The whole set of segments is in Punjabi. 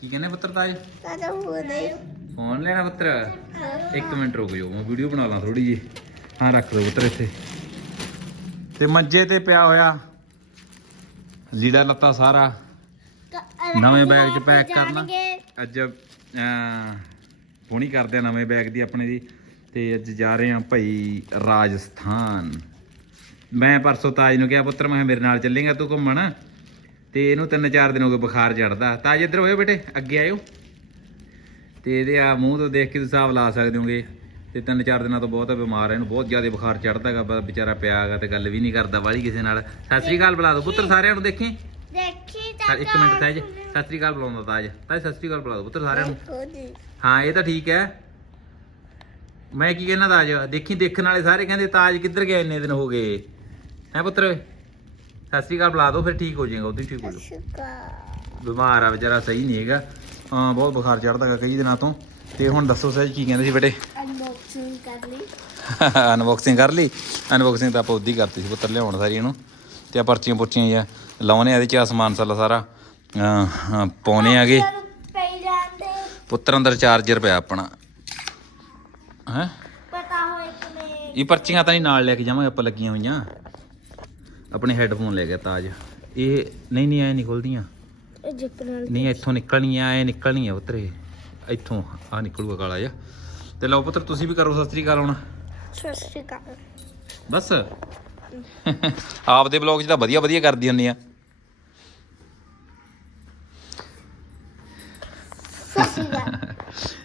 ਕੀ ਕਹਿੰਦੇ ਪੁੱਤਰ ਤਾਜ ਕਦੋਂ ਹੋਣੇ ਫੋਨ ਲੈਣਾ ਪੁੱਤਰ? ਇੱਕ ਮਿੰਟ ਰੁਕ ਜਾਓ ਮੈਂ ਵੀਡੀਓ ਬਣਾ ਲਾਂ ਥੋੜੀ ਜੀ ਹਾਂ ਰੱਖ ਦੋ ਪੁੱਤਰ ਇੱਥੇ। ਤੇ ਮੰਜੇ ਤੇ ਪਿਆ ਹੋਇਆ ਲੀੜਾ ਲੱਤਾ ਸਾਰਾ। ਨਵੇਂ ਬੈਗ 'ਚ ਪੈਕ ਕਰਨਾ। ਅੱਜ ਪੂਣੀ ਕਰਦੇ ਆ ਨਵੇਂ ਬੈਗ ਦੀ ਆਪਣੇ ਦੀ। ਤੇ ਅੱਜ ਜਾ ਰਹੇ ਆ ਭਾਈ ਰਾਜਸਥਾਨ। ਮੈਂ ਪਰਸੋਂ ਤਾਜ ਨੂੰ ਕਿਹਾ ਪੁੱਤਰ ਮੈਂ ਮੇਰੇ ਨਾਲ ਚੱਲੇਗਾ ਤੂੰ ਘੁੰਮਣ? ਤੇ ਇਹਨੂੰ ਤਿੰਨ ਚਾਰ ਦਿਨ ਹੋ ਗਏ ਬੁਖਾਰ ਚੜਦਾ ਤਾਜ ਇੱਧਰ ਹੋਇਓ ਬੇਟੇ ਅੱਗੇ ਆਇਓ। ਤੇ ਇਹਦੇ ਆ ਮੂੰਹ ਤੋਂ ਦੇਖ ਕੇ ਤੁਸੀਂ ਹਿਸਾਬ ਲਾ ਸਕਦੇ ਹੋਗੇ ਤੇ ਤਿੰਨ ਚਾਰ ਦਿਨਾਂ ਤੋਂ ਬਹੁਤ ਬਿਮਾਰ ਹੈ ਇਹਨੂੰ ਬਹੁਤ ਜ਼ਿਆਦਾ ਬੁਖਾਰ ਚੜਦਾ ਹੈਗਾ ਵਿਚਾਰਾ ਪਿਆ ਹੈਗਾ ਤੇ ਗੱਲ ਵੀ ਨਹੀਂ ਕਰਦਾ ਵਾਲੀ ਕਿਸੇ ਨਾਲ। ਸਤਿ ਸ੍ਰੀ ਅਕਾਲ ਬੁਲਾ ਦਿਓ। ਪੁੱਤਰ ਸਾਰਿਆਂ ਨੂੰ ਦੇਖੀ? ਦੇਖੀ ਸਾ- ਇੱਕ ਮਿੰਟ ਤਾਜ ਸਤਿ ਸ੍ਰੀ ਅਕਾਲ ਬੁਲਾਉਂਦਾ ਤਾਜ। ਤਾਜ ਸਤਿ ਸ੍ਰੀ ਅਕਾਲ ਬੁਲਾ ਦਿਓ। ਪੁੱਤਰ ਸਾਰਿਆਂ ਨੂੰ। ਹਾਂ ਇਹ ਤਾਂ ਠੀਕ ਹੈ। ਮੈਂ ਕੀ ਕਹਿਣਾ ਤਾਜ ਦੇਖੀ ਦੇਖਣ ਵਾਲੇ ਸਾਰੇ ਕਹਿੰਦੇ ਤਾਜ ਕਿੱਧਰ ਗਿਆ ਇੰਨੇ ਦਿਨ ਹੋ ਗਏ? ਹੈ ਪੁੱਤਰ? ਸਤਿ ਸ੍ਰੀ ਅਕਾਲ ਬੁਲਾ ਦਿਓ ਫਿਰ ਠੀਕ ਹੋ ਜਾਏਗਾ ਉਦੋਂ ਹੀ ਠੀਕ ਹੋ ਸ਼ੁਕਰ ਬਿਮਾਰ ਆ ਵਿਚਾਰਾ ਸਹੀ ਨਹੀਂ ਹੈਗਾ। ਹਾਂ ਬਹੁਤ ਬੁਖਾਰ ਚੜਦਾ ਹੈਗਾ ਕਈ ਦਿਨਾਂ ਤੋਂ। ਤੇ ਹੁਣ ਦੱਸੋ ਸਹਿਜ ਕੀ ਕਹਿੰਦੇ ਸੀ ਬੇਟੇ? ਅਨਬਾਕਸਿੰਗ ਕਰ ਲਈ। ਅਨਬਾਕਸਿੰਗ ਕਰ ਲਈ? ਅਨਬਾਕਸਿੰਗ ਤਾਂ ਆਪਾਂ ਉਦੀ ਕਰਤੀ ਸੀ ਪੁੱਤਰ ਲਿਆਉਣ ਸਾਰੀ ਇਹਨੂੰ। ਤੇ ਆ ਪਰਚੀਆਂ ਪੁਰਚੀਆਂ ਜਾਂ ਲਾਉਣੇ ਆ ਇਹਦੇ ਚ ਆਹ ਸਮਾਨ ਸਾਲਾ ਸਾਰਾ। ਪਾਉਣੇ ਆਗੇ ਪੁੱਤਰ ਅੰਦਰ ਚਾਰਜਰ ਪਿਆ ਆਪਣਾ। ਹੈ? ਪਤਾ ਹੋਏ ਕਿ ਇਹ ਪਰਚੀਆਂ ਤਾਂ ਨਹੀਂ ਨਾਲ ਲੈ ਕੇ ਜਾਵਾਂਗੇ ਆਪਾਂ ਲੱਗੀਆਂ ਹੋਈਆਂ। ਆਪਣੇ ਹੈੱਡਫੋਨ ਲੈ ਗਿਆ ਤਾਜ। ਇਹ ਨਹੀਂ ਨਹੀਂ ਐ ਨਹੀਂ ਖੁੱਲਦੀਆਂ। ਇਹ ਜਿੱਪ ਨਾਲ ਨਹੀਂ ਇੱਥੋਂ ਨਿਕਲਣੀਆਂ ਐ ਨਿਕਲਣੀਆਂ ਪੁੱਤਰ। ਇਹ ਇੱਥੋਂ ਆ ਨਿਕਲੂਗਾ ਕਾਲਾ ਜਿਹਾ। ਤੇ ਲਓ ਪੁੱਤਰ ਤੁਸੀਂ ਵੀ ਕਰੋ ਸਤਿ ਸ੍ਰੀ ਅਕਾਲ ਹੁਣ। ਸਤਿ ਸ਼੍ਰੀ ਅਕਾਲ। ਬਸ। ਆਪਦੇ ਬਲੌਗ 'ਚ ਤਾਂ ਵਧੀਆ ਵਧੀਆ ਕਰਦੀ ਹੁੰਨੀ ਆ।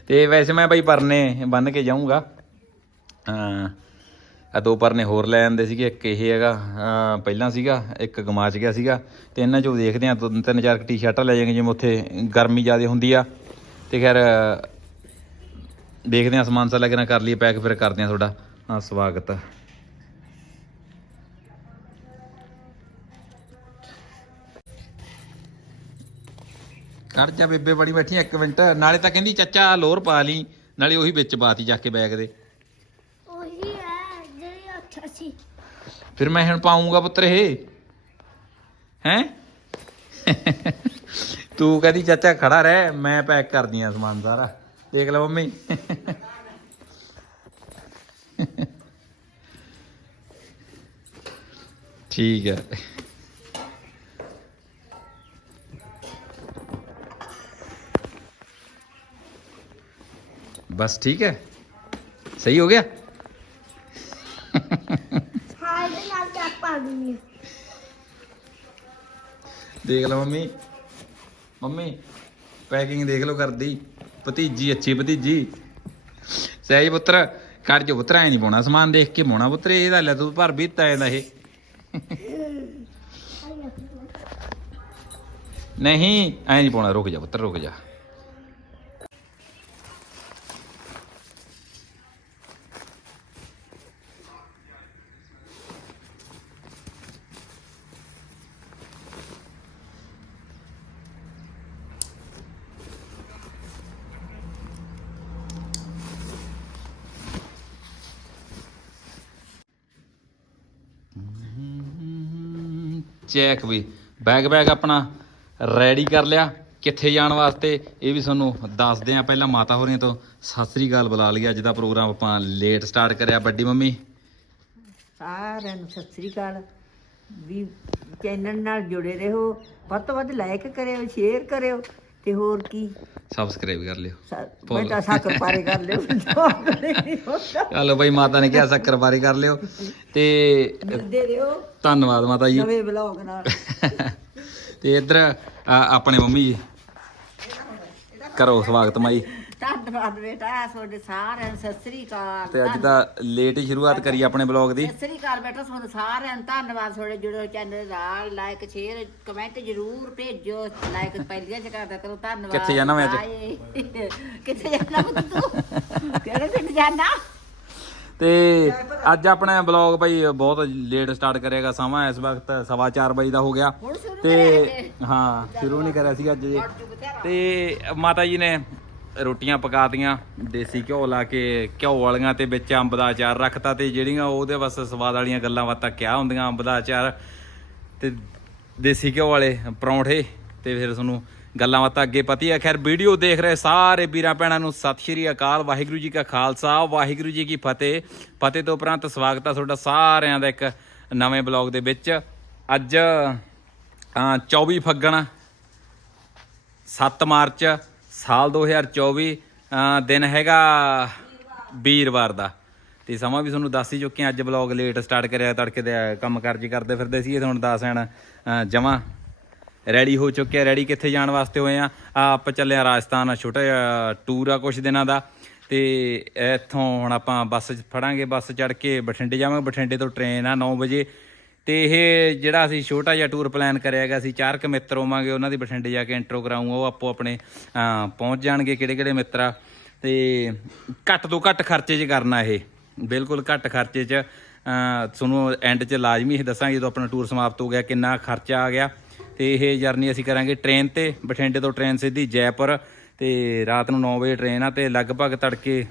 ਤੇ ਵੈਸੇ ਮੈਂ ਬਾਈ ਪਰਨੇ ਬੰਨ ਕੇ ਜਾਊਂਗਾ। ਹਾਂ। ਆ ਦੋ ਪਰਨੇ ਹੋਰ ਲੈ ਆਂਦੇ ਸੀਗੇ, ਇੱਕ ਇਹ ਹੈਗਾ ਪਹਿਲਾਂ ਸੀਗਾ, ਇੱਕ ਗਮਾਚ ਗਿਆ ਸੀਗਾ। ਤੇ ਇਹਨਾਂ ਚੋਂ ਦੇਖਦੇ ਆ ਤਿੰਨ ਤਿੰਨ ਚਾਰ ਟੀ-ਸ਼ਰਟਾਂ ਲੈ ਜਾਵਾਂਗੇ ਜਿਵੇਂ ਉੱਥੇ ਗਰਮੀ ਜ਼ਿਆਦਾ ਹੁੰਦੀ ਆ। ਤੇ ਖੈਰ, ਦੇਖਦੇ ਆ ਸਮਾਨ ਸਾ ਲੱਗਣਾ ਕਰ ਲਈਏ ਪੈਕ ਫਿਰ ਕਰਦੇ ਆ ਤੁਹਾਡਾ। ਹਾਂ, ਸਵਾਗਤ। ਕਰ ਜਾ ਬੇਬੇ, ਬੜੀ ਬੈਠੀ ਇੱਕ ਮਿੰਟ। ਨਾਲੇ ਤਾਂ ਕਹਿੰਦੀ ਚਾਚਾ ਲੋਰ ਪਾ ਲਈ, ਨਾਲੇ ਉਹੀ ਵਿੱਚ ਪਾਤੀ ਜਾ ਕੇ ਬੈਗ ਦੇ ਉਹੀ ਹੈ ਜਿਹੜੀ ਅੱਛਾ ਸੀ ਫਿਰ ਮੈਂ ਹੁਣ ਪਾਉਂਗਾ ਪੁੱਤਰ ਇਹ। ਹੈ? ਤੂੰ ਕਹਿੰਦੀ, ਚਾਚਾ ਖੜਾ ਰਹਿ, ਮੈਂ ਪੈਕ ਕਰਦੀ ਆ ਸਮਾਨ ਸਾਰਾ। ਦੇਖ ਲੈ ਮੰਮੀ। ਠੀਕ ਹੈ। ਬਸ ਠੀਕ ਹੈ। ਸਹੀ ਹੋ ਗਿਆ? ਦੇਖ ਲਓ ਮੰਮੀ। ਮੰਮੀ ਪੈਕਿੰਗ ਦੇਖ ਲਓ ਕਰਦੀ। ਭਤੀਜੀ ਅੱਛੀ ਭਤੀਜੀ। ਸਹੀ ਪੁੱਤਰ ਕਰ ਜੋ ਪੁੱਤਰ ਐ ਨਹੀਂ ਪਾਉਣਾ। ਸਮਾਨ ਦੇਖ ਕੇ ਪਾਉਣਾ ਪੁੱਤਰ ਇਹਦਾ ਲੈ ਤੂੰ ਭਰ ਵੀ ਤਾ ਇਹਦਾ ਇਹ। ਨਹੀਂ ਐ ਨਹੀਂ ਪਾਉਣਾ। ਰੁਕ ਜਾ ਪੁੱਤਰ ਰੁਕ ਜਾ। ਚੈੱਕ ਵੀ ਬੈਗ ਬੈਗ ਆਪਣਾ ਰੈਡੀ ਕਰ ਲਿਆ ਕਿੱਥੇ ਜਾਣ ਵਾਸਤੇ, ਇਹ ਵੀ ਤੁਹਾਨੂੰ ਦੱਸਦੇ ਆ ਪਹਿਲਾਂ ਮਾਤਾ ਹੋਰੀਆਂ ਤੋਂ। ਸਤਿ ਸ੍ਰੀ ਅਕਾਲ ਬੁਲਾ ਲਈ ਅੱਜ ਦਾ ਪ੍ਰੋਗਰਾਮ ਆਪਾਂ ਲੇਟ ਸਟਾਰਟ ਕਰਿਆ ਵੱਡੀ ਮੰਮੀ। ਸਾਰਿਆਂ ਨੂੰ ਸਤਿ ਸ੍ਰੀ ਅਕਾਲ। ਵੀ ਚੈਨਲ ਨਾਲ ਜੁੜੇ ਰਹੋ, ਵੱਧ ਤੋਂ ਵੱਧ ਲਾਈਕ ਕਰਿਓ ਸ਼ੇਅਰ ਕਰਿਓ। ਤੇ ਹੋਰ ਕੀ? ਸਬਸਕ੍ਰਾਈਬ ਕਰ ਲਿਓ। ਸ- ਸਾਕਰ ਪਾਰੇ ਕਰ ਲਿਓ। ਚਲੋ ਬਈ ਮਾਤਾ ਨੇ ਕਿਹਾ ਸ਼ੱਕਰ ਬਾਰੀ ਕਰ ਲਿਓ। ਤੇ ਮਿਲਦੇ ਰਹੋ। ਧੰਨਵਾਦ ਮਾਤਾ ਜੀ। ਨਵੇਂ ਬਲੌਗ ਨਾਲ। ਤੇ ਇੱਧਰ ਆ, ਆਪਣੇ ਮੰਮੀ ਜੀ। ਕਰੋ ਸਵਾਗਤ ਮਾਈ। ਧੰਨਵਾਦ ਬੇਟਾ ਤੁਹਾਡੇ ਸਾਰਿਆਂ ਨੂੰ ਸਤਿ ਸ੍ਰੀ ਅਕਾਲ ਤੇ ਅੱਜ ਤਾਂ ਲੇਟ ਹੀ ਸ਼ੁਰੂਆਤ ਕਰੀ ਆਪਣੇ ਬਲੌਗ ਦੀ। ਸਤਿ ਸ੍ਰੀ ਅਕਾਲ ਬੇਟਾ ਤੁਹਾਨੂੰ ਸਾਰਿਆਂ ਨੂੰ ਧੰਨਵਾਦ ਤੁਹਾਡੇ ਜੁੜੇ ਚੈਨਲ ਨਾਲ ਲਾਈਕ ਸ਼ੇਅਰ ਕਮੈਂਟ ਜ਼ਰੂਰ ਭੇਜੋ ਲਾਈਕ ਪਹਿਲੀਆਂ ਚ ਕਰਦਾ ਕਰੋ ਧੰਨਵਾਦ ਕਿੱਥੇ ਜਾਣਾ ਮੈਂ ਅੱਜ? ਕਿੱਥੇ ਜਾਣਾ ਤੂੰ? ਕਿਹੜੇ ਪਿੰਡ ਜਾਣਾ? ਤੇ ਅੱਜ ਆਪਣਾ ਬਲੌਗ ਭਾਈ ਬਹੁਤ ਲੇਟ ਸਟਾਰਟ ਕਰੇਗਾ ਸਮਾਂ ਇਸ ਵਕਤ ਸਵਾ ਚਾਰ ਵਜੇ ਦਾ ਹੋ ਗਿਆ। ਤੇ ਹਾਂ ਸ਼ੁਰੂ ਨਹੀਂ ਕਰਿਆ ਸੀ ਅੱਜ ਤੇ ਮਾਤਾ ਜੀ ਨੇ ਰੋਟੀਆਂ ਪਕਾਤੀਆਂ ਦੇਸੀ ਘਿਓ ਲਾ ਕੇ ਘਿਓ ਵਾਲੀਆਂ ਤੇ ਵਿੱਚ ਅੰਬ ਦਾ ਅਚਾਰ ਰੱਖਤਾ ਤੇ ਜਿਹੜੀਆਂ ਉਹਦੇ ਬਸ ਸਵਾਦ ਵਾਲੀਆਂ ਗੱਲਾਂ ਬਾਤਾਂ ਕਿਹਾ ਹੁੰਦੀਆਂ ਅੰਬ ਦਾ ਅਚਾਰ ਤੇ ਦੇਸੀ ਘਿਓ ਵਾਲੇ ਪਰੌਂਠੇ ਤੇ ਫਿਰ ਤੁਹਾਨੂੰ ਗੱਲਾਂ ਬਾਤਾਂ ਅੱਗੇ ਪਤੀ ਆ। ਖੈਰ ਵੀਡੀਓ ਦੇਖ ਰਹੇ ਸਾਰੇ ਵੀਰਾਂ ਭੈਣਾਂ ਨੂੰ ਸਤਿ ਸ਼੍ਰੀ ਅਕਾਲ ਵਾਹਿਗੁਰੂ ਜੀ ਕਾ ਖਾਲਸਾ ਵਾਹਿਗੁਰੂ ਜੀ ਕੀ ਫਤਿਹ। ਫਤਿਹ ਤੋਂ ਉਪਰੰਤ ਸਵਾਗਤ ਆ ਤੁਹਾਡਾ ਸਾਰਿਆਂ ਦਾ ਇੱਕ ਨਵੇਂ ਬਲੌਗ ਦੇ ਵਿੱਚ। ਅੱਜ ਅਹ, 24 ਫੱਗਣ 7 ਮਾਰਚ ਸਾਲ 2024 ਅਹ, ਦਿਨ ਹੈਗਾ ਵੀਰਵਾਰ ਦਾ। ਤੇ ਸਮਾਂ ਵੀ ਤੁਹਾਨੂੰ ਦੱਸ ਹੀ ਚੁੱਕੇ ਹਾਂ, ਅੱਜ ਵਲੌਗ ਲੇਟ ਸਟਾਰਟ ਕਰਿਆ, ਤੜਕੇ ਦੇ ਕੰਮ ਕਾਰਜ ਕਰਦੇ ਫਿਰਦੇ ਸੀ ਹੁਣ ਦੱਸ ਹਣ ਜਮਾ ਰੈਡੀ ਹੋ ਚੁੱਕਿਆ ਰੈਡੀ ਕਿੱਥੇ ਜਾਣ ਵਾਸਤੇ ਹੋਏ ਆ ਆਪ ਚੱਲੇ ਆ ਰਾਜਸਥਾਨ, ਛੋਟਾ ਜਿਹਾ ਟੂਰ ਆ ਕੁਝ ਦਿਨਾਂ ਦਾ। ਤੇ ਇੱਥੋਂ ਹੁਣ ਆਪਾਂ ਬੱਸ 'ਚ ਫੜਾਂਗੇ, ਬੱਸ ਚੜ ਕੇ ਬਠਿੰਡੇ ਜਾਵਾਂਗੇ। ਬਠਿੰਡੇ ਤੋਂ ਟ੍ਰੇਨ ਆ 9 ਵਜੇ। ਤੇ ਇਹ ਜਿਹੜਾ ਅਸੀਂ ਛੋਟਾ ਜਿਹਾ ਟੂਰ ਪਲਾਨ ਕਰਿਆ ਹੈਗਾ, ਅਸੀਂ ਚਾਰ ਕੁ ਮਿੱਤਰ ਹੋਵਾਂਗੇ, ਉਹਨਾਂ ਦੀ ਬਠਿੰਡੇ ਜਾ ਕੇ ਇੰਟਰੋ ਕਰਾਉਂਗਾ ਉਹ ਆਪੋ ਆਪਣੇ ਪਹੁੰਚ ਜਾਣਗੇ ਕਿਹੜੇ ਕਿਹੜੇ ਮਿੱਤਰ। ਆ ਤੇ ਘੱਟ ਤੋਂ ਘੱਟ ਖਰਚੇ 'ਚ ਕਰਨਾ ਇਹ, ਬਿਲਕੁਲ ਘੱਟ ਖਰਚੇ 'ਚ। ਤੁਹਾਨੂੰ ਐਂਡ 'ਚ ਲਾਜ਼ਮੀ ਇਹ ਦੱਸਾਂਗੇ, ਜਦੋਂ ਆਪਣਾ ਟੂਰ ਸਮਾਪਤ ਹੋ ਗਿਆ, ਕਿੰਨਾ ਖਰਚਾ ਆ ਗਿਆ। ਤੇ ਇਹ ਜਰਨੀ ਅਸੀਂ ਕਰਾਂਗੇ ਟ੍ਰੇਨ ਤੇ, ਬਠਿੰਡੇ ਤੋਂ ਟ੍ਰੇਨ ਸਿੱਧੀ ਜੈਪੁਰ। ਤੇ ਰਾਤ ਨੂੰ 9 ਵਜੇ ਟ੍ਰੇਨ ਆ, ਤੇ ਲਗਭਗ ਤੜਕੇ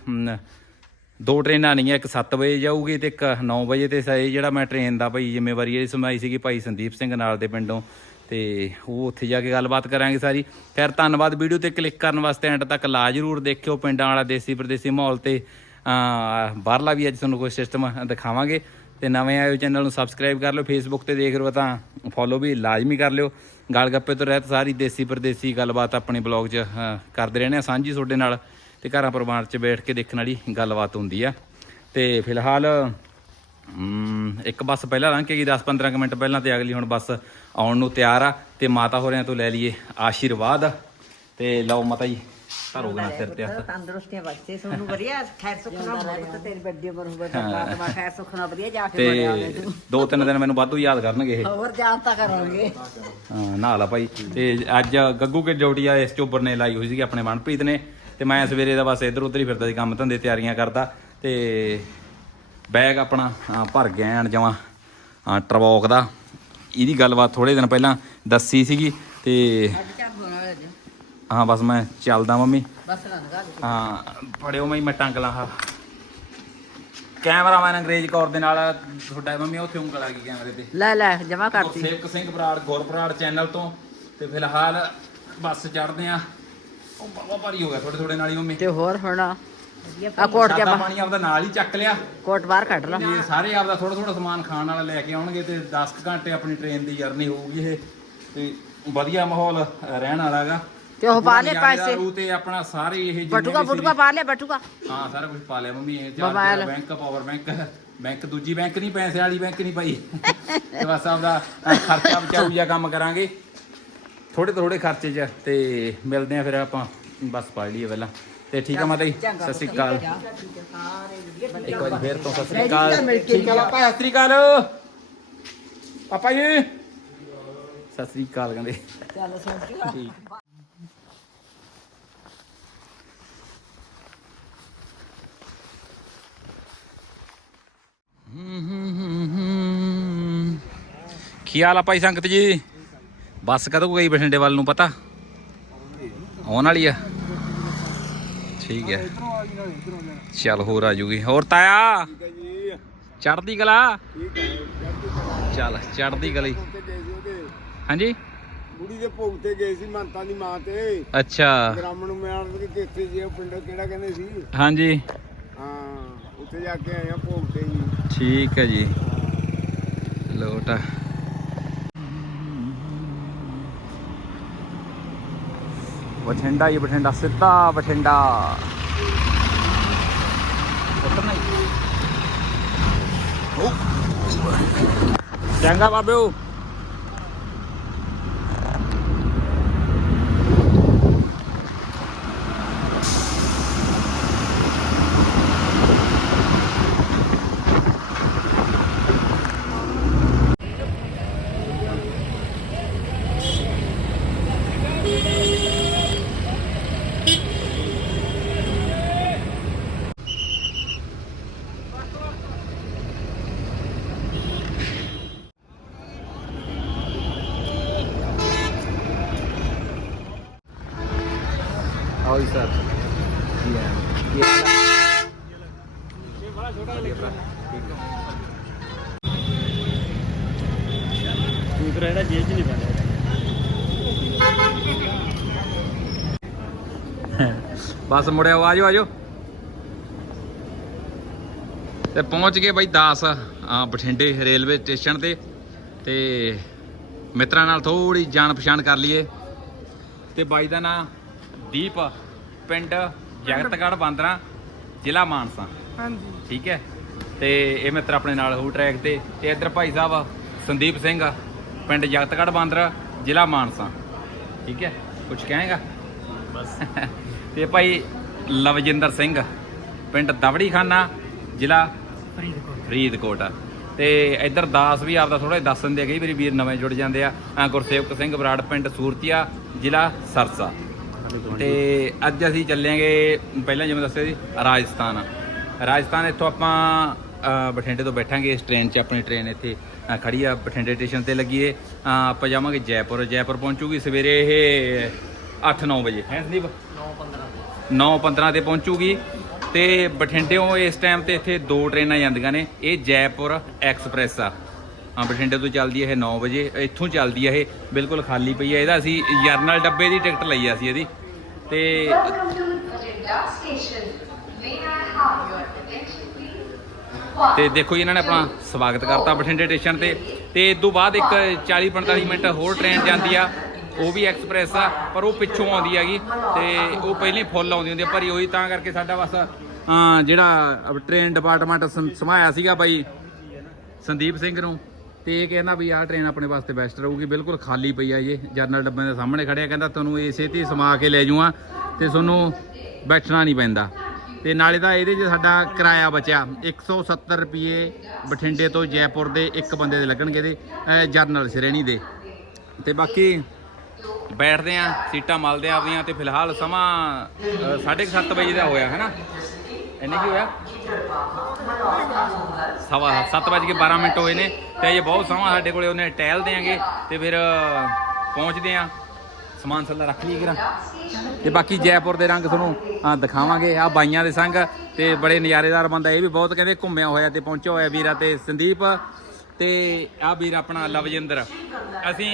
ਦੋ ਟ੍ਰੇਨਾਂ ਨਹੀਂ ਇੱਕ 7 ਵਜੇ ਜਾਊਗੀ ਤੇ ਇੱਕ 9 ਵਜੇ ਤੇ ਸੇ ਜਿਹੜਾ ਮੈਂ ਟ੍ਰੇਨ ਦਾ ਭਾਈ ਜ਼ਿੰਮੇਵਾਰੀ ਇਹਦੀ ਸਮਾਈ ਸੀਗੀ ਭਾਈ ਸੰਦੀਪ ਸਿੰਘ ਨਾਲ ਦੇ ਪਿੰਡੋਂ, ਤੇ ਉਹ ਉੱਥੇ ਜਾ ਕੇ ਗੱਲਬਾਤ ਕਰਾਂਗੇ ਸਾਰੀ। ਖੈਰ, ਧੰਨਵਾਦ ਵੀਡੀਓ ਤੇ ਕਲਿੱਕ ਕਰਨ ਵਾਸਤੇ ਐਂਡ ਤੱਕ ਲਾ ਜਰੂਰ ਦੇਖਿਓ ਪਿੰਡਾਂ ਵਾਲਾ ਦੇਸੀ ਪ੍ਰਦੇਸੀ ਮਾਹੌਲ ਤੇ। ਬਾਹਰਲਾ ਵੀ ਅੱਜ ਤੁਹਾਨੂੰ ਕੋਈ ਸਿਸਟਮ ਦਿਖਾਵਾਂਗੇ। ਤੇ ਨਵੇਂ ਆਏ ਚੈਨਲ ਨੂੰ ਸਬਸਕ੍ਰਾਈਬ ਕਰ ਲਿਓ ਫੇਸਬੁੱਕ ਤੇ ਦੇਖ ਰਹੇ ਹੋ ਤਾਂ ਫੋਲੋ ਵੀ ਲਾਜ਼ਮੀ ਕਰ ਲਿਓ। ਗਾਲ ਗੱਪੇ ਤੋਂ ਰਹਿਤ ਸਾਰੀ ਦੇਸੀ ਪ੍ਰਦੇਸੀ ਗੱਲਬਾਤ ਆਪਣੇ ਬਲੌਗ 'ਚ ਕਰਦੇ ਰਹਿੰਦੇ ਆ ਸਾਂਝੀ ਤੁਹਾਡੇ ਨਾਲ ਤੇ ਘਰਾਂ ਪਰਿਵਾਰ 'ਚ ਬੈਠ ਕੇ ਦੇਖਣ ਵਾਲੀ ਗੱਲਬਾਤ ਹੁੰਦੀ ਆ। ਤੇ ਫਿਲਹਾਲ ਇੱਕ ਬੱਸ ਪਹਿਲਾਂ ਲੰਘ ਕੇ ਗਈ 10-15 ਕੁ ਮਿੰਟ ਪਹਿਲਾਂ ਤੇ ਅਗਲੀ ਹੁਣ ਬੱਸ ਆਉਣ ਨੂੰ ਤਿਆਰ ਆ। ਤੇ ਮਾਤਾ ਹੋਰਿਆਂ ਤੋਂ ਲੈ ਲਈਏ ਆਸ਼ੀਰਵਾਦ। ਤੇ ਲਓ ਮਾਤਾ ਜੀ ਧਰੋ ਗਣਾ ਸਿਰ ਤੇ ਹੱਥ। ਤੰਦਰੁਸਤੀਆਂ ਬੱਚੇ ਤੁਹਾਨੂੰ ਵਧੀਆ ਖੈਰ ਸੁੱਖ ਨਾਲ ਬੜੇ ਤੇ ਤੇਰੀ ਵੱਡੀ ਉਮਰ ਹੋਵੇ ਪਰਮਾਤਮਾ ਖੈਰ ਸੁੱਖ ਨਾਲ ਵਧੀਆ ਜਾ ਕੇ ਤੂੰ ਦੋ ਤਿੰਨ ਦਿਨ ਮੈਨੂੰ ਵਾਧੂ ਯਾਦ ਕਰਨਗੇ ਇਹ। ਹੋਰ ਤਾਂ ਕਰਾਂਗੇ ਹਾਂ ਨਾ ਲਾ ਭਾਈ। ਤੇ ਅੱਜ ਗੱਗੂ ਕੇ ਡਿਊਟੀ ਆ ਇਸ ਚੋਬਰ ਨੇ ਲਾਈ ਹੋਈ ਸੀਗੀ ਆਪਣੇ ਮਨਪ੍ਰੀਤ ਨੇ। ਤੇ ਮੈਂ ਸਵੇਰੇ ਦਾ ਬਸ ਇੱਧਰ ਉੱਧਰ ਹੀ ਫਿਰਦਾ ਸੀ ਕੰਮ ਧੰਦੇ ਤਿਆਰੀਆਂ ਕਰਦਾ ਤੇ ਬੈਗ ਆਪਣਾ ਭਰ ਗਿਆ ਐਨ ਜਮਾ ਟਰਬੋਕ ਦਾ। ਇਹਦੀ ਗੱਲਬਾਤ ਥੋੜੇ ਦਿਨ ਪਹਿਲਾਂ ਦੱਸੀ ਸੀਗੀ ਤੇ ਹਾਂ ਬਸ ਮੈਂ ਚੱਲਦਾ ਮੰਮੀ। ਬਸ ਹਾਂ ਫੜਿਓ ਮੈਂ ਮੈਂ ਟੰਗ ਲਾਂ ਹਾਂ ਕੈਮਰਾਮੈਨ ਅੰਗਰੇਜ਼ ਕੌਰ ਦੇ ਨਾਲ ਤੁਹਾਡਾ ਮੰਮੀ ਉੱਥੇ ਉਂਗਲ ਆ ਗਈ ਕੈਮਰੇ ਤੇ। ਲੈ ਲੈ ਜਮਾ ਕਰਤੀ। ਗੁਰਸੇਵਕ ਸਿੰਘ ਬਰਾੜ ਗੁਰਬਰਾੜ ਚੈਨਲ ਤੋਂ। ਤੇ ਫਿਲਹਾਲ ਬੱਸ ਚੜਦੇ ਆ। ਉਹ ਬਾਬਾ ਭਾਰੀ ਹੋ ਗਿਆ ਥੋੜੇ ਥੋੜੇ ਨਾਲ ਹੀ ਮੰਮੀ। ਤੇ ਹੋਰ ਹੁਣ ਆ ਕੋਟ ਸਾਦਾ ਜਾ ਪਾਣੀ ਆਪਦਾ ਨਾਲ ਹੀ ਚੱਕ ਲਿਆ। ਕੋਟ ਬਾਹਰ ਕੱਢ ਲਾ। ਇਹ ਸਾਰੇ ਆਪਦਾ ਥੋੜਾ ਥੋੜਾ ਸਮਾਨ ਖਾਣ ਵਾਲਾ ਲੈ ਕੇ ਆਉਣਗੇ ਤੇ 10 ਕੁ ਘੰਟੇ ਆਪਣੀ ਟ੍ਰੇਨ ਦੀ ਜਰਨੀ ਹੋਊਗੀ ਇਹ। ਤੇ ਵਧੀਆ ਮਾਹੌਲ ਅ, ਰਹਿਣ ਵਾਲਾਗਾ ਤੇ ਉਹ ਪਾ ਲੈ ਪੈਸੇ। ਤੇ ਆਪਣਾ ਸਾਰੇ ਇਹ ਜਿੰਨੇ ਬਟੂਗਾ ਵੀ ਬਟੂਗਾ ਪਾ ਲੈ ਬਟੂਗਾ ਹਾਂ ਸਾਰਾ ਕੁਝ ਪਾ ਲਿਆ ਮੰਮੀ ਇਹ Mobile। Charger bank power bank bank ਦੂਜੀ ਬੈਂਕ ਨਹੀਂ ਪੈਸੇ ਵਾਲੀ ਬੈਂਕ ਨਹੀਂ ਪਾਈ। ਤੇ ਬਸ ਆਪਦਾ ਅ, ਖਰਚਾ ਬਚਾਊ ਜਿਹਾ ਕੰਮ ਕਰਾਂਗੇ। ਥੋੜੇ ਥੋੜੇ ਖਰਚੇ 'ਚ ਤੇ ਮਿਲਦੇ ਆ ਫਿਰ ਆਪਾਂ ਬੱਸ ਪੜ ਲਈਏ ਪਹਿਲਾਂ। ਤੇ ਠੀਕ ਆ ਮਾਤਾ ਜੀ ਸਤਿ ਸ਼੍ਰੀ ਅਕਾਲ। ਇੱਕ ਵਾਰੀ ਫੇਰ ਤੋਂ ਸਤਿ ਸ਼੍ਰੀ ਅਕਾਲ। ਠੀਕ ਆ ਪਾਪਾ ਸਤਿ ਸ਼੍ਰੀ ਅਕਾਲ। ਪਾਪਾ ਜੀ। ਸਤਿ ਸ਼੍ਰੀ ਅਕਾਲ ਕਹਿੰਦੇ। ਚੱਲ ਸੋਚੀ ਠੀਕ। ਕੀ ਹਾਲ ਆ ਭਾਈ ਸੰਗਤ ਜੀ? ਬੱਸ ਕਦੋਂ ਗਈ ਬਠਿੰਡੇ ਵੱਲ ਨੂੰ ਪਤਾ? ਆਉਣ ਵਾਲੀ ਆ। ਠੀਕ ਹੈ। ਚੱਲ ਹੋਰ ਆ ਜੂਗੀ। ਹੋਰ ਤਾਇਆ? ਚੜਦੀ ਕਲਾ? ਚੱਲ ਚੜਦੀ ਕਲੀ ਹਾਂਜੀ? ਬੁੜੀ ਦੇ ਭੋਗ ਤੇ ਗਏ ਸੀ ਮੰਤਾਂ ਦੀ ਮਾਂ ਤੇ। ਅੱਛਾ। ਗ੍ਰਾਮਣ ਨੂੰ ਮਿਆਣ ਦੇ ਕਿੱਥੇ ਜੀ ਪਿੰਡ ਕਿਹੜਾ ਕਹਿੰਦੇ ਸੀ? ਹਾਂਜੀ। ਹਾਂ ਉੱਥੇ ਜਾ ਕੇ ਆਏ ਆ ਭੋਗ ਤੇ ਜੀ ਠੀਕ ਹੈ ਜੀ। ਲੋਟ ਬਠਿੰਡਾ ਹੀ ਬਠਿੰਡਾ ਸਿੱਧਾ ਬਠਿੰਡਾ। ਉਤਰਨਾ ਹੀ ਓ। ਚੰਗਾ ਬਾਬਿਓ। ਬਸ ਮੁੜਿਓ ਆਜੋ ਆਜੋ ਤੇ ਪਹੁੰਚ ਗਏ ਬਾਈ ਦਾਸ ਆ ਬਠਿੰਡੇ ਰੇਲਵੇ ਸਟੇਸ਼ਨ ਤੇ। ਤੇ ਮਿੱਤਰਾਂ ਨਾਲ ਥੋੜੀ ਜਾਣ ਪਛਾਣ ਕਰ ਲਈਏ। ਤੇ ਬਾਈ ਦਾ ਨਾਂ ਦੀਪ ਪਿੰਡ ਜਗਤਗੜ੍ਹ ਬਾਂਦਰਾ ਜ਼ਿਲ੍ਹਾ ਮਾਨਸਾ। ਹਾਂਜੀ। ਠੀਕ ਹੈ? ਤੇ ਇਹ ਮਿੱਤਰ ਆਪਣੇ ਨਾਲ ਹੋ ਟਰੈਕ ਤੇ। ਤੇ ਇੱਧਰ ਭਾਈ ਸਾਹਿਬ ਸੰਦੀਪ ਸਿੰਘ ਪਿੰਡ ਜਗਤਗੜ੍ਹ ਬਾਂਦਰਾ ਜ਼ਿਲ੍ਹਾ ਮਾਨਸਾ। ਠੀਕ ਹੈ? ਕੁਝ ਕਹੇਗਾ? ਬਸ। ਤੇ ਭਾਈ ਲਵਜਿੰਦਰ ਸਿੰਘ ਪਿੰਡ ਦਵੜੀ ਖਾਨਾ ਜ਼ਿਲ੍ਹਾ ਫਰੀਦਕੋਟ। ਫਰੀਦਕੋਟ। ਤੇ ਇੱਧਰ ਦਾਸ ਵੀ ਆਪਦਾ ਥੋੜਾ ਦੱਸ ਦਿੰਦੇ ਆ ਕਈ ਵਾਰੀ ਵੀਰ ਨਵੇਂ ਜੁੜ ਜਾਂਦੇ ਆ। ਗੁਰਸੇਵਕ ਸਿੰਘ ਬਰਾੜ ਪਿੰਡ ਸੂਰਤੀਆ ਜ਼ਿਲ੍ਹਾ ਸਰਸਾ। ਤੇ ਅੱਜ ਅਸੀਂ ਚੱਲਾਂਗੇ ਪਹਿਲਾਂ ਜਿਵੇਂ ਦੱਸਿਆ ਸੀ ਰਾਜਸਥਾਨ। ਰਾਜਸਥਾਨ ਇੱਥੋਂ ਆਪਾਂ ਬਠਿੰਡੇ ਤੋਂ ਬੈਠਾਂਗੇ ਇਸ ਟ੍ਰੇਨ 'ਚ ਆਪਣੀ ਟ੍ਰੇਨ ਇੱਥੇ ਖੜੀ ਆ ਬਠਿੰਡੇ ਸਟੇਸ਼ਨ ਤੇ ਲੱਗੀ ਏ। ਅ, ਆਪਾਂ ਜਾਵਾਂਗੇ ਜੈਪੁਰ। ਜੈਪੁਰ ਪਹੁੰਚੂਗੀ ਸਵੇਰੇ ਇਹ 8-9 ਵਜੇ। ਹੈ ਸੰਦੀਪ? 9:15 ਤੇ। ਪਹੁੰਚੂਗੀ। ਤੇ ਬਠਿੰਡੇੋਂ ਇਸ ਟਾਈਮ ਤੇ ਇੱਥੇ ਦੋ ਟ੍ਰੇਨਾਂ ਜਾਂਦੀਆਂ ਨੇ। ਇਹ ਜੈਪੁਰ ਐਕਸਪ੍ਰੈਸ ਆ। ਹਾਂ ਬਠਿੰਡੇ ਤੋਂ ਚੱਲਦੀ ਹੈ ਇਹ 9 ਵਜੇ। ਇੱਥੋਂ ਚੱਲਦੀ ਹੈ ਇਹ। ਬਿਲਕੁਲ ਖਾਲੀ ਪਈ ਹੈ ਇਹਦਾ ਅਸੀਂ ਜਰਨਲ ਡੱਬੇ ਦੀ ਟਿਕਟ ਲਈ ਆ ਸੀ ਇਹਦੀ। ਤੇ? ਤੇ ਦੇਖੋ ਜੀ ਇਹਨਾਂ ਨੇ ਆਪਣਾ ਸਵਾਗਤ ਕਰਤਾ ਬਠਿੰਡੇ ਸਟੇਸ਼ਨ ਤੇ। ਤੇ ਇਸ ਤੋਂ ਬਾਅਦ ਇੱਕ 40 45 ਮਿੰਟ ਹੋਰ ਟ੍ਰੇਨ ਜਾਂਦੀ ਆ। ਉਹ ਵੀ ਐਕਸਪ੍ਰੈਸ ਆ, ਪਰ ਉਹ ਪਿੱਛੋਂ ਆਉਂਦੀ ਹੈਗੀ ਤੇ ਉਹ ਪਹਿਲਾਂ ਫੁੱਲ ਆਉਂਦੀ ਹੁੰਦੀ ਆ ਭਰੀ ਹੋਈ ਤਾਂ ਕਰਕੇ ਸਾਡਾ ਬਸ ਜਿਹੜਾ ਟ੍ਰੇਨ ਡਿਪਾਰਟਮੈਂਟ ਸਮਾਇਆ ਸੀਗਾ ਬਾਈ ਸੰਦੀਪ ਸਿੰਘ ਨੂੰ, ਤੇ ਇਹ ਕਹਿੰਦਾ ਵੀ ਆਹ ਟ੍ਰੇਨ ਆਪਣੇ ਵਾਸਤੇ ਬੈਸਟ ਰਹੂਗੀ, ਬਿਲਕੁਲ ਖਾਲੀ ਪਈ ਆ ਇਹ, ਜਰਨਲ ਡੱਬਿਆਂ ਦੇ ਸਾਹਮਣੇ ਖੜਿਆ, ਕਹਿੰਦਾ ਤੁਹਾਨੂੰ ਇਸੇ ਤੇ ਸਮਾ ਕੇ ਲੈ ਜਾਊਗਾ ਤੇ ਤੁਹਾਨੂੰ ਬੈਠਣਾ ਨਹੀਂ ਪੈਂਦਾ। ਤੇ ਨਾਲੇ ਤਾਂ ਇਹਦੇ 'ਚ ਸਾਡਾ ਕਿਰਾਇਆ ਬਚਿਆ 170 ਰੁਪਏ ਬਠਿੰਡੇ ਤੋਂ ਜੈਪੁਰ ਦੇ ਇੱਕ ਬੰਦੇ ਦੇ ਲੱਗਣਗੇ ਇਹਦੇ ਜਰਨਲ ਸ਼੍ਰੇਣੀ ਦੇ। ਤੇ ਬਾਕੀ ਬੈਠਦੇ ਆ, ਸੀਟਾਂ ਮਲਦੇ ਆ ਆਪਦੀਆਂ ਤੇ ਫਿਲਹਾਲ ਸਮਾਂ 7:30 ਵਜੇ ਦਾ ਹੋਇਆ ਹੈ ਨਾ ਇੰਨੇ ਕੀ ਹੋਇਆ? ਸਵਾ 7 ਵਜੇ ਕੇ 12 ਮਿੰਟ ਹੋਏ ਨੇ ਤੇ ਇਹ ਬਹੁਤ ਸਮਾਂ ਸਾਡੇ ਕੋਲੇ ਉਹਨੇ ਟਹਿਲ ਦੇਾਂਗੇ ਤੇ ਫਿਰ ਪਹੁੰਚਦੇ ਆ। ਸਮਾਨ ਸੱਲਾ ਰੱਖ ਲਈ ਕਰਾਂ ਤੇ ਬਾਕੀ ਜੈਪੁਰ ਦੇ ਰੰਗ ਤੁਹਾਨੂੰ ਦਿਖਾਵਾਂਗੇ। ਆ ਬਾਈਆਂ ਦੇ ਸੰਗ ਤੇ ਬੜੇ ਨਜ਼ਾਰੇਦਾਰ ਬੰਦਾ, ਇਹ ਵੀ ਬਹੁਤ ਕਹਿੰਦੇ ਘੁੰਮਿਆ ਹੋਇਆ ਤੇ ਪਹੁੰਚਿਆ ਹੋਇਆ ਵੀਰਾ ਤੇ ਸੰਦੀਪ। ਤੇ ਆ ਵੀਰ ਆਪਣਾ ਲਵਜਿੰਦਰ। ਅਸੀਂ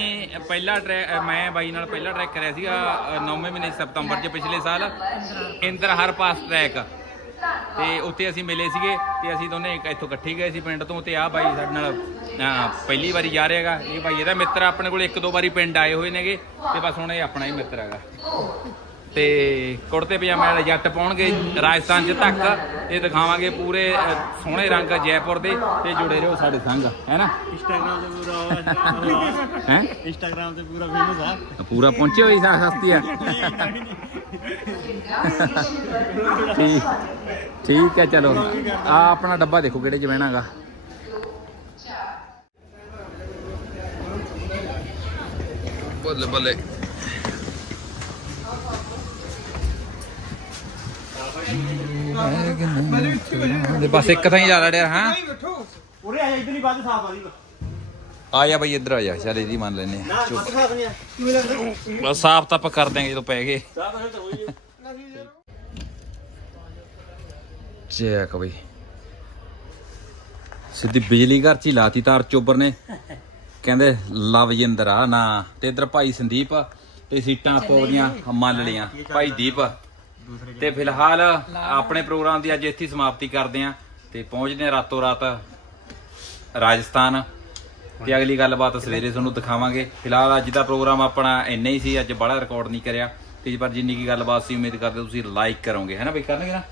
ਪਹਿਲਾ ਟਰੈਕ ਮੈਂ ਬਾਈ ਨਾਲ ਪਹਿਲਾ ਟਰੈਕ ਕਰਿਆ ਸੀਗਾ 9ਵੇਂ ਮਹੀਨੇ ਸਤੰਬਰ 'ਚ ਪਿਛਲੇ ਸਾਲ। ਇੰਦਰ ਹਰ ਪਾਸ ਟਰੈਕ ਤੇ ਉੱਥੇ ਅਸੀਂ ਮਿਲੇ ਸੀਗੇ, ਤੇ ਅਸੀਂ ਦੋਨੇ ਇੱਥੋਂ ਇਕੱਠੇ ਗਏ ਸੀ ਪਿੰਡ ਤੋਂ, ਤੇ ਆਹ ਬਾਈ ਸਾਡੇ ਨਾਲ ਪਹਿਲੀ ਵਾਰੀ ਜਾ ਰਿਹਾ ਹੈਗਾ। ਇਹ ਬਾਈ ਇਹਦਾ ਮਿੱਤਰ ਆਪਣੇ ਕੋਲ ਇੱਕ ਦੋ ਵਾਰੀ ਪਿੰਡ ਆਏ ਹੋਏ ਨੇਗੇ, ਤੇ ਬਸ ਹੁਣ ਇਹ ਆਪਣਾ ਹੀ ਮਿੱਤਰ ਹੈਗਾ। ਤੇ ਕੁੜਤੇ ਪਜਾਮੇ ਵਾਲੇ ਜੱਟ ਪਾਉਣਗੇ ਰਾਜਸਥਾਨ 'ਚ ਤੱਕ ਇਹ ਦਿਖਾਵਾਂਗੇ ਪੂਰੇ ਸੋਹਣੇ ਰੰਗ ਜੈਪੁਰ ਦੇ ਤੇ ਜੁੜੇ ਰਹੋ ਸਾਡੇ ਸੰਗ ਹੈ ਨਾ? ਇੰਸਟਾਗ੍ਰਾਮ ਤੇ ਪੂਰਾ ਹੈ? ਇੰਸਟਾਗ੍ਰਾਮ ਤੇ ਪੂਰਾ ਫੇਮਸ ਆ। ਪੂਰਾ ਪਹੁੰਚੇ ਹੋਈ ਸਾ ਸਸਤੀ ਆ। ਠੀਕ ਠੀਕ ਹੈ ਚਲੋ। ਆ ਆਪਣਾ ਡੱਬਾ ਦੇਖੋ ਕਿਹੜੇ ਚ ਬਹਿਣਾਗਾ। ਬੱਲੇ ਬੱਲੇ। ਦੇ ਬਸ ਇੱਕ ਥਾਂ ਹੀ ਜਾ ਰਿਹਾ ਹਾਂ? ਉਰੇ ਆ ਜਾ ਇਧਰ ਹੀ ਵੱਧ ਸਾਫ਼ ਆ ਦੀ ਆ ਜਾ ਬਈ ਇੱਧਰ ਆ ਜਾ। ਚੱਲ ਇਹਦੀ ਮੰਨ ਲੈਨੇ ਆ ਵੱਧ ਸਾਫ਼ ਨਹੀਂ ਆ। ਕਿਵੇਂ ਲੱਗਦਾ ਬਸ ਸਾਫ਼ ਤਾਂ ਆਪਾਂ ਕਰ ਦਿਆਂਗੇ ਜਦੋਂ ਪੈ ਗਏ। ਚੈੱਕ ਬਈ। ਸਿੱਧੀ ਬਿਜਲੀ ਘਰ ਚ ਹੀ ਲਾਤੀ ਤਾਰ ਚੋਬਰ ਨੇ। ਕਹਿੰਦੇ ਲਵਜਿੰਦਰ ਆ ਨਾ। ਤੇ ਇਧਰ ਭਾਈ ਸੰਦੀਪ ਤੇ ਸੀਟਾਂ ਉਹਦੀਆਂ ਮੰਨ ਲਈਆਂ। ਭਾਈ ਦੀਪ। ਤੇ ਫਿਲਹਾਲ ਆਪਣੇ ਪ੍ਰੋਗਰਾਮ ਦੀ ਅੱਜ ਇੱਥੇ ਹੀ ਸਮਾਪਤੀ ਕਰਦੇ ਆਂ ਤੇ ਪਹੁੰਚਦੇ ਆਂ ਰਾਤੋਂ ਰਾਤ ਰਾਜਸਥਾਨ। ਤੇ ਅਗਲੀ ਗੱਲਬਾਤ ਸਵੇਰੇ ਤੁਹਾਨੂੰ ਦਿਖਾਵਾਂਗੇ। ਫਿਲਹਾਲ ਅੱਜ ਦਾ ਪ੍ਰੋਗਰਾਮ ਆਪਣਾ ਇੰਨਾ ਹੀ ਸੀ ਅੱਜ ਬੜਾ ਰਿਕਾਰਡ ਨਹੀਂ ਕਰਿਆ। ਤੇ ਪਰ ਜਿੰਨੀ ਕੀ ਗੱਲਬਾਤ ਸੀ ਉਮੀਦ ਕਰਦੇ ਤੁਸੀਂ ਲਾਈਕ ਕਰੋਗੇ। ਹੈ ਨਾ ਬਈ ਕਰਨਗੇ ਨਾ?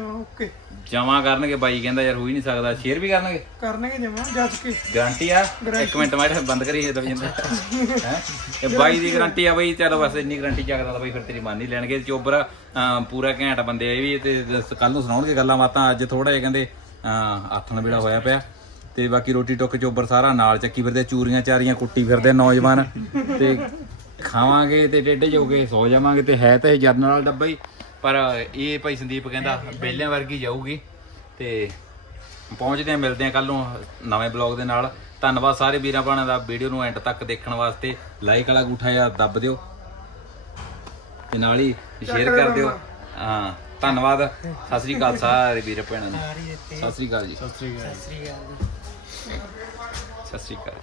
ਓਕੇ ਜਮਾ ਕਰਨਗੇ ਬਾਈ ਕਹਿੰਦਾ ਯਾਰ ਹੋ ਹੀ ਨਹੀਂ ਸਕਦਾ ਸ਼ੇਅਰ ਵੀ ਕਰਨਗੇ? ਕਰਨਗੇ ਜਮਾ ਜੱਜ ਕੇ। ਗਾਰੰਟੀ ਆ? ਇੱਕ ਮਿੰਟ ਮੈਂ ਬੰਦ ਕਰੀ ਇਹ ਦਵਜਿੰਦਰ ਹੈ? ਇਹ ਬਾਈ ਦੀ ਗਾਰੰਟੀ ਆ ਬਾਈ ਚਲੋ ਬਸ ਇੰਨੀ ਗਾਰੰਟੀ ਚੱਕਦਾ ਤਾਂ ਬਾਈ ਫਿਰ ਤੇਰੀ ਮੰਨ ਹੀ ਲੈਣਗੇ। ਚੋਬਰ ਅਮ, ਪੂਰਾ ਘੈਂਟ ਬੰਦੇ ਆ ਇਹ ਵੀ ਤੇ ਕੱਲ ਨੂੰ ਸੁਣਾਉਣਗੇ ਗੱਲਾਂ ਬਾਤਾਂ। ਅੱਜ ਥੋੜਾ ਜਿਹਾ ਕਹਿੰਦੇ ਅਮ, ਆਥਣ ਵੇਲਾ ਹੋਇਆ ਪਿਆ। ਤੇ ਬਾਕੀ ਰੋਟੀ ਟੁੱਕ ਚੋਬਰ ਸਾਰਾ ਨਾਲ ਚੱਕੀ ਫਿਰਦੇ ਚੂਰੀਆਂ ਚਾਰੀਆਂ ਕੁੱਟੀ ਫਿਰਦੇ ਨੌਜਵਾਨ। ਤੇ ਖਾਵਾਂਗੇ ਤੇ ਟੇਢੇ ਜੋਗੇ ਸੌ ਜਾਵਾਂਗੇ ਤੇ ਹੈ ਤਾਂ ਇਹ ਜਰਨਲ ਵਾਲਾ ਡੱਬਾ ਹੀ। ਪਰ ਇਹ ਭਾਈ ਸੰਦੀਪ ਕਹਿੰਦਾ ਬੇਲਿਆਂ ਵਰਗੀ ਜਾਊਗੀ ਤੇ ਪਹੁੰਚਦੇ ਆ ਮਿਲਦੇ ਆ ਕੱਲ ਨੂੰ ਨਵੇਂ ਬਲੌਗ ਦੇ ਨਾਲ। ਧੰਨਵਾਦ ਸਾਰੇ ਵੀਰਾਂ ਭੈਣਾਂ ਦਾ ਵੀਡੀਓ ਨੂੰ ਐਂਡ ਤੱਕ ਦੇਖਣ ਵਾਸਤੇ। ਲਾਈਕ ਵਾਲਾ ਅੰਗੂਠਾ ਜਾਂ ਦੱਬ ਦਿਓ ਤੇ ਨਾਲ ਹੀ ਸ਼ੇਅਰ ਕਰ ਦਿਓ। ਹਾਂ ਧੰਨਵਾਦ। ਸਤਿ ਸ੍ਰੀ ਅਕਾਲ ਸਾਰੇ ਵੀਰ ਭੈਣਾਂ ਨੂੰ। ਸਤਿ ਸ੍ਰੀ ਅਕਾਲ ਜੀ। ਸਤਿ ਸ੍ਰੀ ਅਕਾਲ ਸਤਿ ਸ੍ਰੀ ਅਕਾਲ